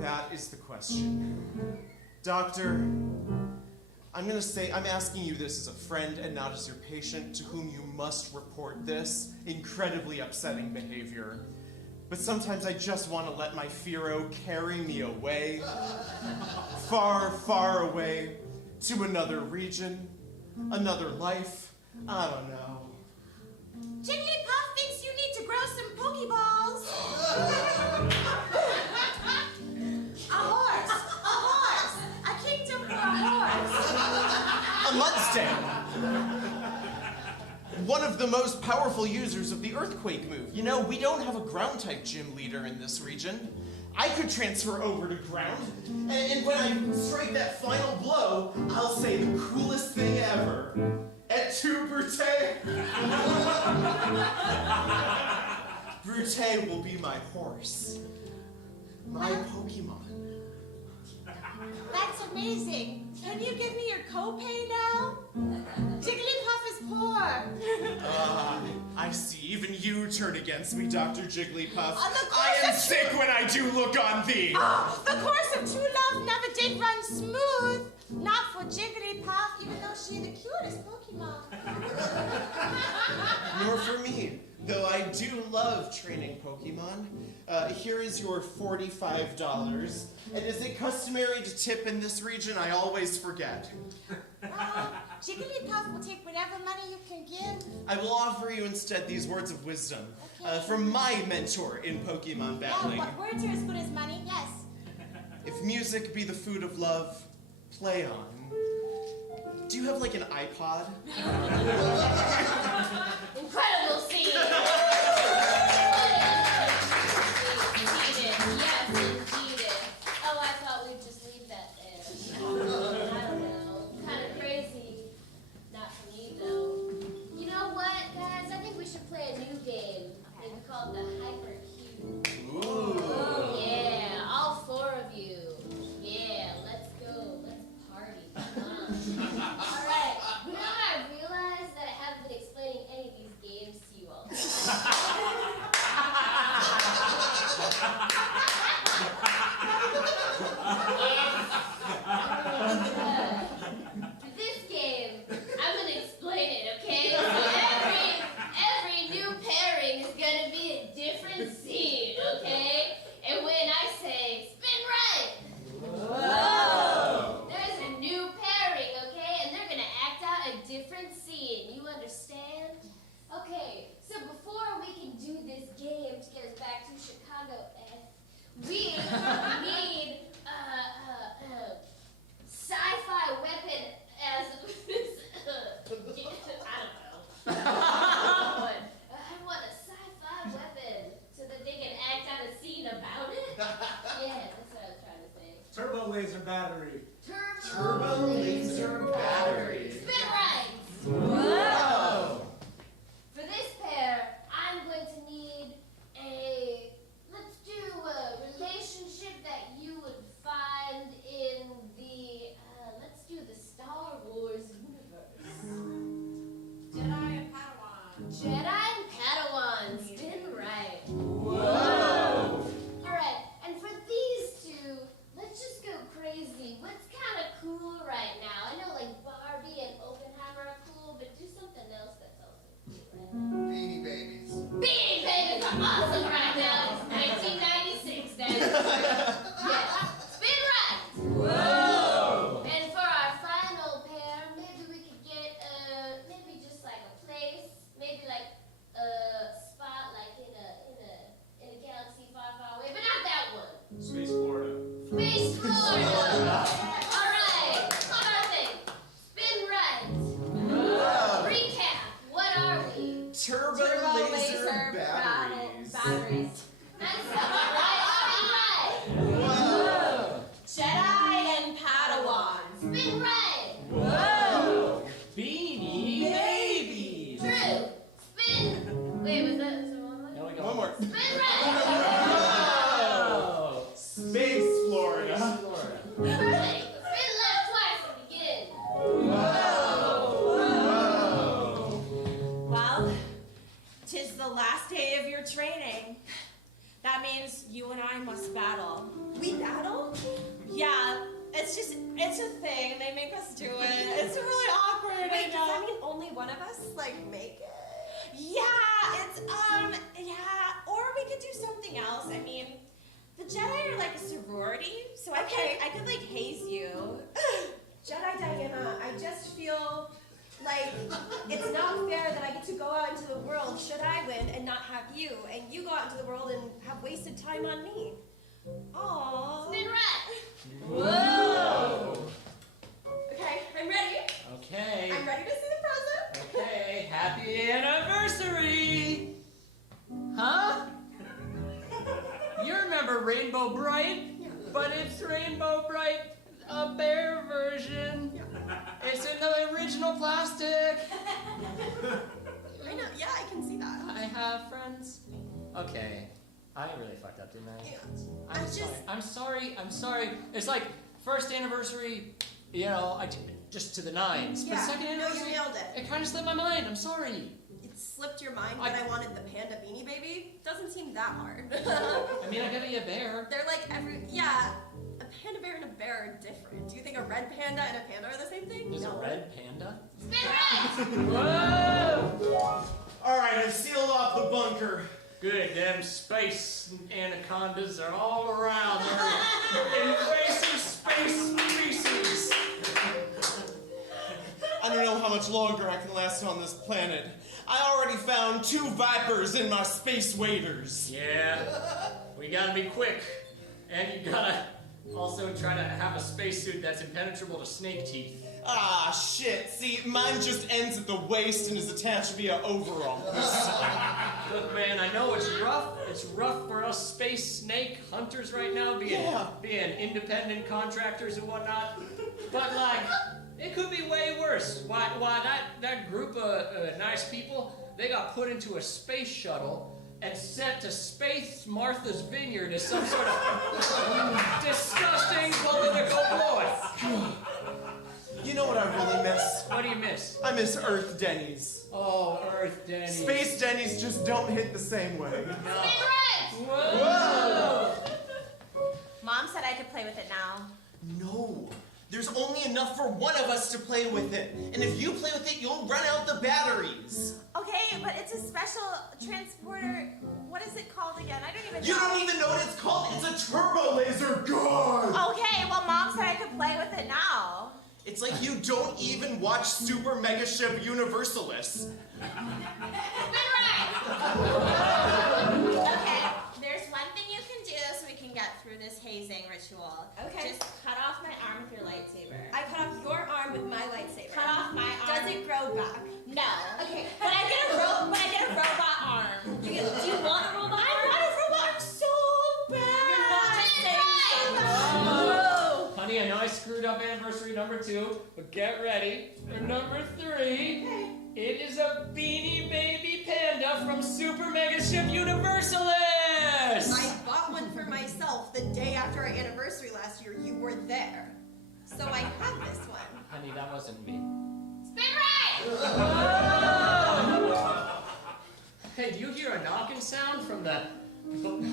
That is the question. Doctor, I'm asking you this as a friend and not as your patient, to whom you must report this incredibly upsetting behavior. But sometimes I just want to let my Firo carry me away, far, far away, to another region, another life. I don't know. Jigglypuff thinks you need to grow some Pokeballs. A horse, a kingdom for a horse. A Mudstang! One of the most powerful users of the Earthquake move. You know, we don't have a ground-type gym leader in this region. I could transfer over to ground, and when I strike that final blow, I'll say the coolest thing ever. Et tu, Brute? Brute will be my horse. My Pokemon. That's amazing. Can you give me your copay now? Jigglypuff is poor. I see. Even you turn against me, Dr. Jigglypuff. The course I am of sick when I do look on thee. Oh, the course of true love never did run smooth. Not for Jigglypuff, even though she's the cutest Pokemon. Nor for me, though I do love training Pokemon. Here is your $45. And is it customary to tip in this region? I always forget. Jigglypuff will take whatever money you can give. I will offer you instead these words of wisdom Okay. from my mentor in Pokemon battling. Yeah, words are as good as money, yes. If music be the food of love, play on. Do you have like an iPod? Incredible scene! Yes, indeed. Oh, I thought we'd just leave that there. I don't know. Kind of crazy. Not for me, though. You know what, guys? I think we should play a new game. Maybe called the Hyper Cube. Ooh. Yeah, all four of you. Yeah, let's go. Let's party. Come on. All right. You know what I realized? That I haven't been explaining any of these games to you all. This game, I'm gonna explain it, okay? So every new pairing is gonna be a different scene, okay? And when I say spin right, whoa, there's a new pairing, okay? And they're gonna act out a different scene. You understand? Okay, so before we can do this game to get us back to Chicago, we need sci-fi weapon as I don't know. I want a sci-fi weapon so that they can act out a scene about it. Yeah, that's what I was trying to say. Turbo laser battery. Turbo laser battery. Spin right. Whoa! For this pair, I'm going to need let's do a relationship that you would find in let's do the Star Wars universe. Jedi and Padawan. Jedi and Padawan, spin right. Whoa! Alright, and for these two, let's just go crazy. What's kind of cool right now? I know like Barbie and Oppenheimer are cool, but do something else that's also cool right now. Beanie Babies. Beanie Babies are awesome right now. It's 1996, then. Yeah. Spin right. Whoa! And for our final pair, maybe we could get maybe just like a place, maybe like a spot like in a galaxy far, far away, but not that one. Space Florida. Space Florida. All right. One more thing. Spin right. Recap. What are we? Turbo laser batteries. Batteries. Nice stuff. All right. Spin right. Whoa! Jedi and Padawan. Spin right. Whoa! Beanie Babies! True. Spin. Wait, was there one more? Now we go. One more. Spin right. Whoa! Space Florida. Florida. Perfect. Spin left twice and begin. Well, 'tis the last day of your training. That means you and I must battle. We battle? Yeah, it's a thing. They make us do it. It's really awkward. I Wait, does know. that mean only one of us, like, make it? Yeah, yeah, or we could do something else. I mean, the Jedi are like a sorority, so Okay. I could like haze you. Jedi Diana, I just feel like it's not fair that I get to go out into the world should I win and not have you, and you go out into the world and have wasted time on me. Aww. Spin right. Whoa! Okay, I'm ready. Okay. I'm ready to see the present. Okay, happy anniversary! Huh? You remember Rainbow Bright? But it's Rainbow Bright, a bear version. It's in the original plastic. I know, yeah, I can see that. I have friends. Okay, I really fucked up, didn't I? Yeah. I'm sorry. It's like first anniversary, you know, just to the nines. Yeah, But second no, you anniversary, nailed it. it kind of slipped my mind. I'm sorry. It slipped your mind that I wanted the panda beanie baby? Doesn't seem that hard. I mean, I gotta be a bear. They're like a panda bear and a bear are different. Do you think a red panda and a panda are the same thing? There's No. a red panda? Spin right. Whoa! All right, I've sealed off the bunker. Good, them space anacondas are all around. They're invasive space species. I don't know how much longer I can last on this planet. I already found 2 vipers in my space waders. Yeah, we gotta be quick. And you gotta also try to have a spacesuit that's impenetrable to snake teeth. Ah, shit. See, mine just ends at the waist and is attached via overalls. Look, man, I know it's rough. It's rough for us space snake hunters right now, being independent contractors and whatnot. But like, it could be way worse. Why that group of nice people, they got put into a space shuttle and sent to Space Martha's Vineyard as some sort of disgusting political ploy. You know what I really miss? What do you miss? I miss Earth Denny's. Oh, Earth Denny's. Space Denny's just don't hit the same way. Spin right. Whoa! Mom said I could play with it now. No. There's only enough for one of us to play with it. And if you play with it, you'll run out the batteries. Okay, but it's a special transporter. What is it called again? I don't even know. You don't even know what it's called. It's a turbo laser gun. Okay, well, Mom said I could play with it now. It's like you don't even watch Super Mega Ship Universalists. Spin right. Okay, there's one thing you can do so we can get through this hazing ritual. Okay. Just cut off my arm with your lightsaber. I cut off your arm with my lightsaber. Cut off my arm. Does it grow back? No. Okay. But I get a robot arm. Do you want a robot I arm? want a robot arm so bad. You're not just saying Spin right. Whoa! me. I know I screwed up anniversary number 2, but get ready for number 3. It is a Beanie Baby Panda from Super Mega Ship Universalis! I bought one for myself the day after our anniversary last year. You were there. So I have this one. Honey, that wasn't me. Spin right! Hey, do you hear a knocking sound from the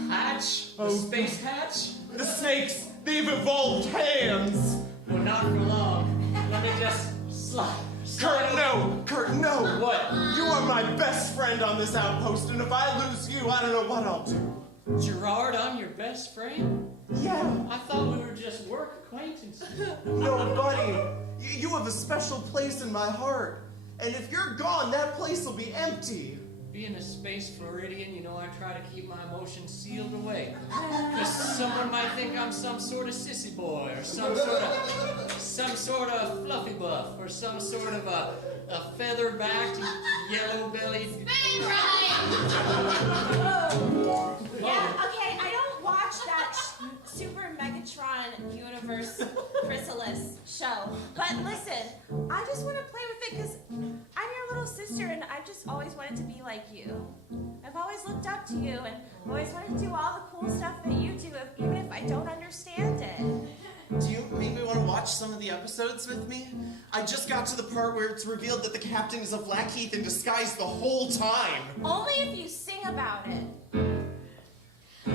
hatch? The space hatch? The snakes, they've evolved hands. Well, not for long. Let me just slide. Kurt, no! Kurt, no! What? You are my best friend on this outpost, and if I lose you, I don't know what I'll do. Gerard, I'm your best friend? Yeah. I thought we were just work acquaintances. No, buddy. You have a special place in my heart. And if you're gone, that place will be empty. Being a space Floridian, you know I try to keep my emotions sealed away. Because someone might think I'm some sort of sissy boy, or some sort of fluffy buff, or some sort of a feather-backed, yellow-bellied... Spin right! Yeah, okay, I don't watch that Super Megatron Universe Chrysalis show. But listen, I just want to play with it because I'm your little sister and I've just always wanted to be like you. I've always looked up to you and always wanted to do all the cool stuff that you do, even if I don't understand it. Do you maybe want to watch some of the episodes with me? I just got to the part where it's revealed that the captain is a Blackheath in disguise the whole time. Only if you sing about it. You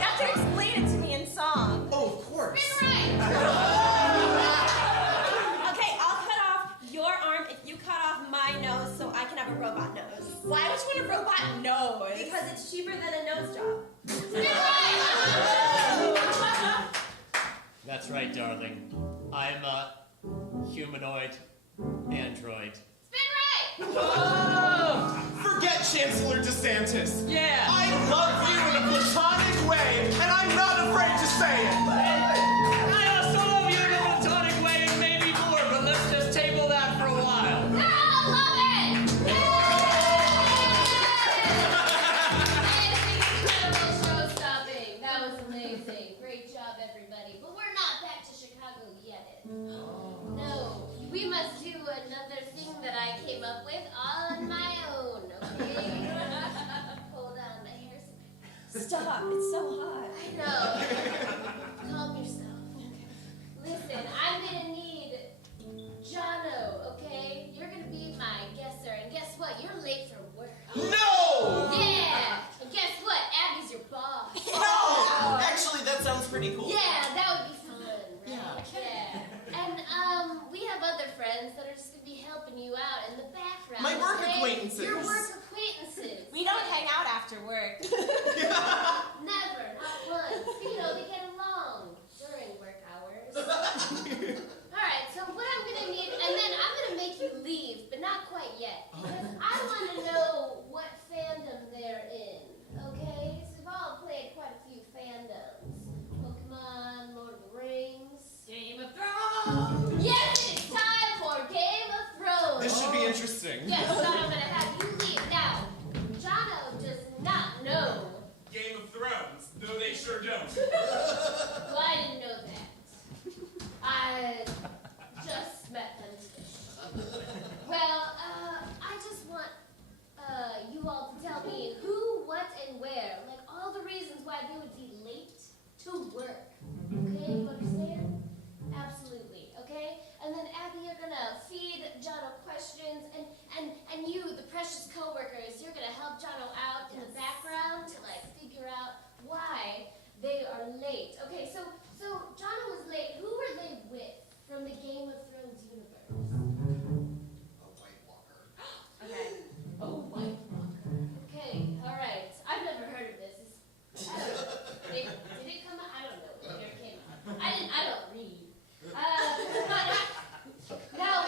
have to explain it to me in song. Oh, of course. Spin right! Okay, I'll cut off your arm if you cut off my nose so I can have a robot nose. Why would you want a robot nose? Because it's cheaper than a nose job. Spin right! That's right, darling. I'm a humanoid android. Spin right! Oh! Forget Chancellor DeSantis. Yeah! I love you in a platonic way, and I'm not afraid to say it. I also love you in a platonic way, and maybe more, but let's just table that for a while. Girl, love it! Amazing, incredible show stopping. That was amazing. Great job, everybody. But we're not back to Chicago yet. No, we must do another thing that I came up with on my own, okay? Hold on, my hair's... Stop, it's so hot. I know. Calm yourself. Listen, I'm gonna need Jono, okay? You're gonna be my guesser, and guess what? You're late for work. No! Yeah! And guess what? Abby's your boss. No! Actually, that sounds pretty cool. Yeah, that would be fun, right? Yeah. And, we have other friends that are just gonna be helping you out in the background. My work okay? acquaintances. Your work acquaintances. We don't hang out after work. Never, not once. You know, they get along during work hours. Alright, so what I'm gonna need, and then I'm gonna make you leave, but not quite yet. Because I wanna know what fandom they're in, okay? So we've all played quite a few fandoms. Pokemon, Lord of the Rings. Game of Thrones! Yes, it's time for Game of Thrones! This should be interesting. Yes, so I'm gonna have you leave. Now, Jono does not know. Game of Thrones. No, they sure don't. Well, I didn't know that. I just met them today. Well, I just want you all to tell me who, what, and where. Like, all the reasons why they would be late to work. Okay, you understand? Absolutely, okay? And then, Abby, you're gonna feed Jono questions, and you, the precious co-workers, you're gonna help Jono out in the background to, like, figure out why they are late. Okay, so Jono was late. Who were they with from the Game of Thrones universe? A White Walker. Okay. Oh, White Walker. Okay, all right. I've never heard of this. I don't know. Did it come out? I don't know. Where it came out. I don't read. Now,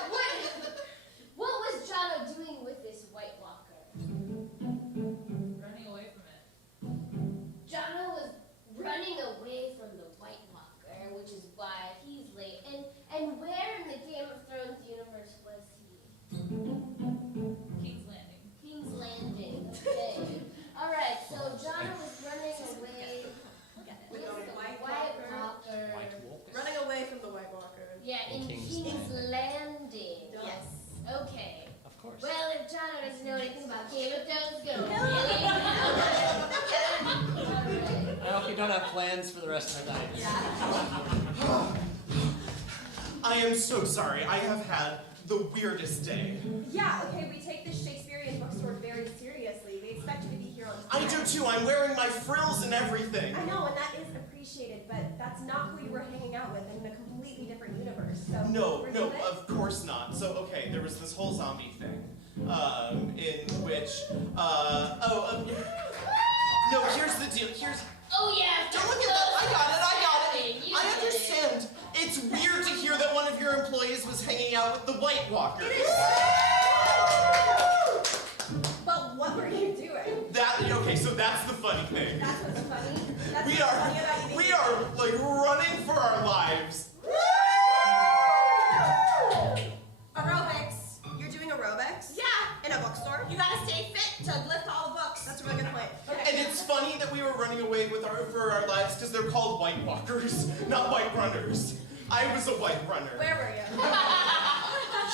what was Jono doing with this White Walker? Running away from it. Jono was running away from the White you don't have plans for the rest of the night. Yeah. I am so sorry. I have had the weirdest day. Yeah, okay, we take this Shakespearean bookstore very seriously. We expect you to be here on time. I do too. I'm wearing my frills and everything. I know, and that is appreciated, but that's not who you were hanging out with in a completely different universe. So No, review this? of course not. So, okay, there was this whole zombie thing, in which, no, here's the deal. Oh yeah. Don't look at that. I got it. I understand. It's weird to hear that one of your employees was hanging out with the White Walkers. But what were you doing? Okay, so that's the funny thing. That's what's funny. That's We what's funny about you being are like running for our lives. Aerobics. You're doing aerobics? Yeah. In a bookstore? You gotta stay fit to lift all the books. That's a really good point. Okay. And it's funny that we were running away for our lives because they're called White Walkers, not White Runners. I was a White Runner. Where were you?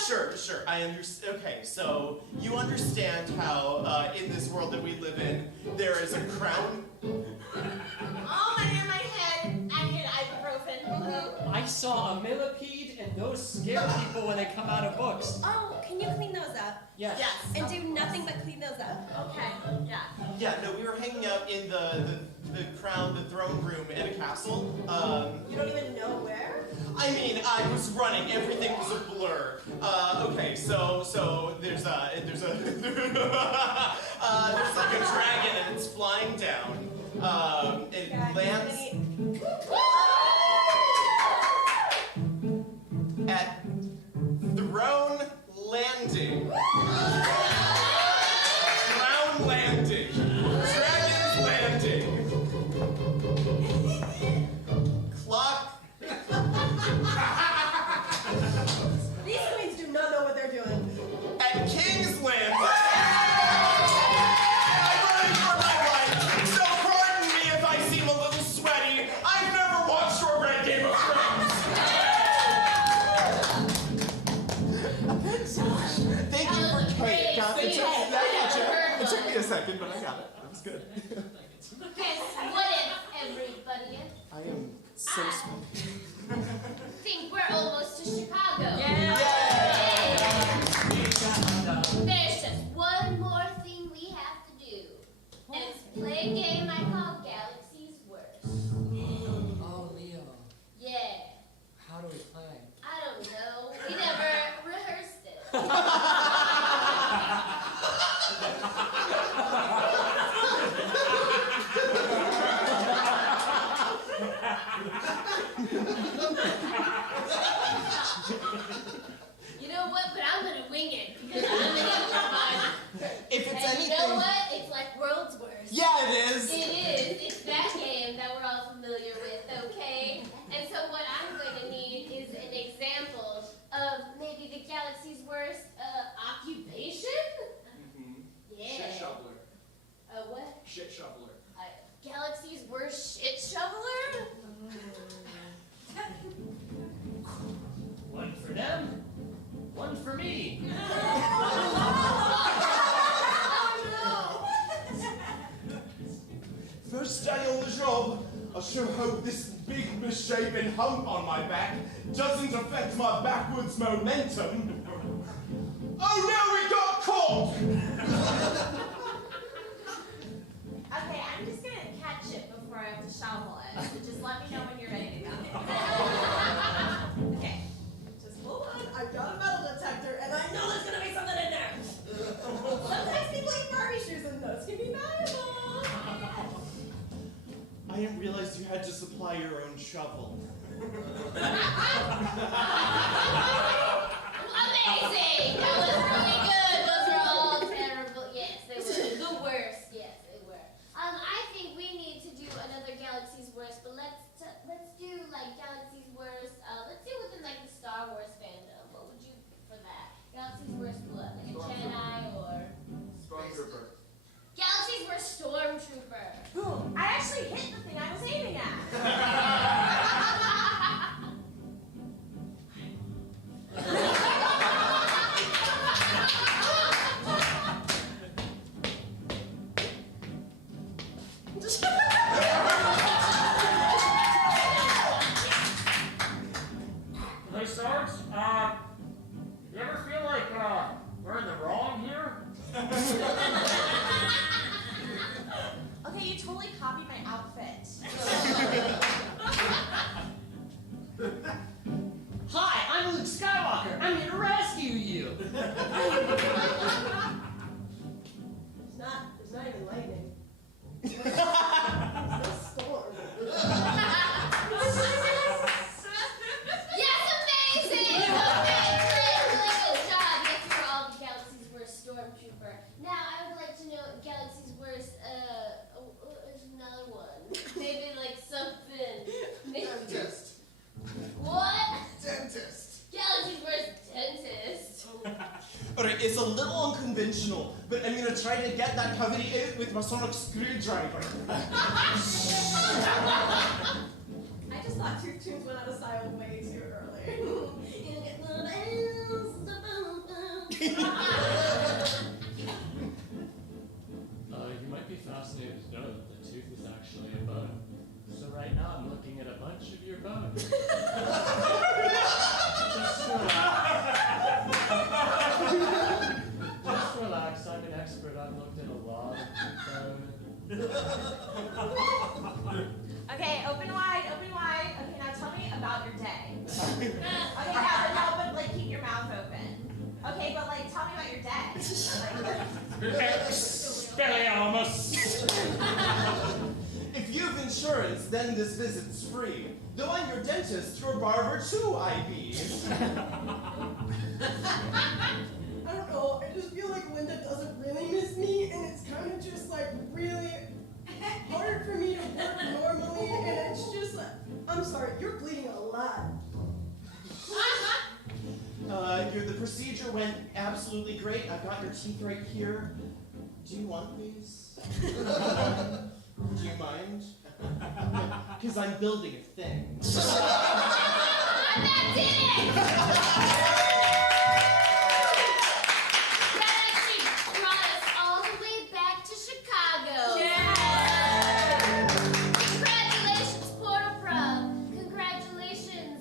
Sure. I understand. Okay, so you understand how in this world that we live in, there is a crown. Oh, my head. I need ibuprofen. I saw a millipede, and those scare people when they come out of books. Oh, can you clean those up? Yes. Yes. And do nothing but clean those up. Okay. Yeah. Yeah, no, we were hanging out in the crown, the throne room in a castle. You don't even know where? I mean, I was running. Everything was a blur. Okay, so there's there's like a dragon and it's flying down. It lands at Throne Landing. Crown Landing. Dragon's Landing. Clock. These queens do not know what they're doing. At King's Landing. I'm running for my life, so pardon me if I seem a little sweaty. I've never watched or read Game of Thrones. Thank you for cake. It took me a second, but I got it. It was good. Guess what if, everybody? I am so smart. Think we're almost to Chicago. Yeah. There's just one more thing we have to do. And it's play a game I call Galaxy's Worst. Oh, Leo. Yeah. How do we play? I don't know. We never rehearsed it. You know what? But I'm gonna wing it because I'm an improv. If it's And anything. you know what? It's like World's Worst. Yeah, it is. It is. It's that game that we're all familiar with, okay? And so what I'm going to need is an example of maybe the galaxy's worst occupation? Yeah. Shit shoveler. What? Shit shoveler. Galaxy's worst shit shoveler? One for them, one for me. First day on the job, I sure hope this big misshapen hump on my back doesn't affect my backwards momentum. Oh no, we got caught! Okay, I'm just gonna catch it before I have to shovel it. So just let me know when you're ready to go. Okay. Just hold on. I've got a metal detector, and I know there's gonna be something in there. Sometimes people eat Barbie shoes, and those can be valuable. I didn't realize you had to supply your own shovel. Amazing! That was really good. Those were all terrible. Yes, they were the worst. Yes, they were. I think we need to do another Galaxy's Worst, but let's do like Galaxy's Worst. Let's do within like the Star Wars fandom. What would you pick for that? Galaxy's Worst what? Like a Jedi or Stormtrooper. Galaxy's Worst Stormtrooper? Boom. I actually hit the thing I was aiming at. try to get that cavity out with my sonic screwdriver. I just thought Toot Tunes went out of style way too early. You might be fascinated to know that the tooth is actually a bone. So right now I'm looking at a bunch of your bones. Just relax. Just relax. I'm an expert. I've looked at a lot of bone. Okay, open wide, open wide. Okay, now tell me about your day. Okay, now, but like keep your mouth open. Okay, but like tell me about your day. Expelliarmus! If you've insurance, then this visit's free. Though I'm your dentist, your barber too, I be. I don't know, I just feel like Linda doesn't really miss me, and it's kind of just like really hard for me to work normally, and it's just like, I'm sorry, you're bleeding a lot. The procedure went absolutely great. I've got your teeth right here. Do you want these? Do you mind? Because I'm building a thing. That's it! That actually brought us all the way back to Chicago. Congratulations, Portal-Prov. Congratulations,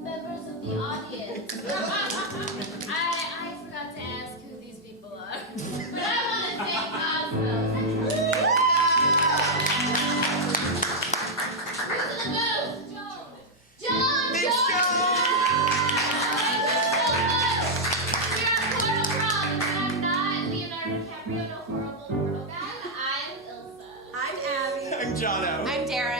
members of the audience. I forgot to ask who these people are. But I want to thank Cosmo. Who's in the booth? John! It's John! John! Thank you so much! We are Portal-Prov, and I'm not Leonardo DiCaprio, no horrible portal guy. I'm Ilsa. I'm Abby. I'm Jono. I'm Darren.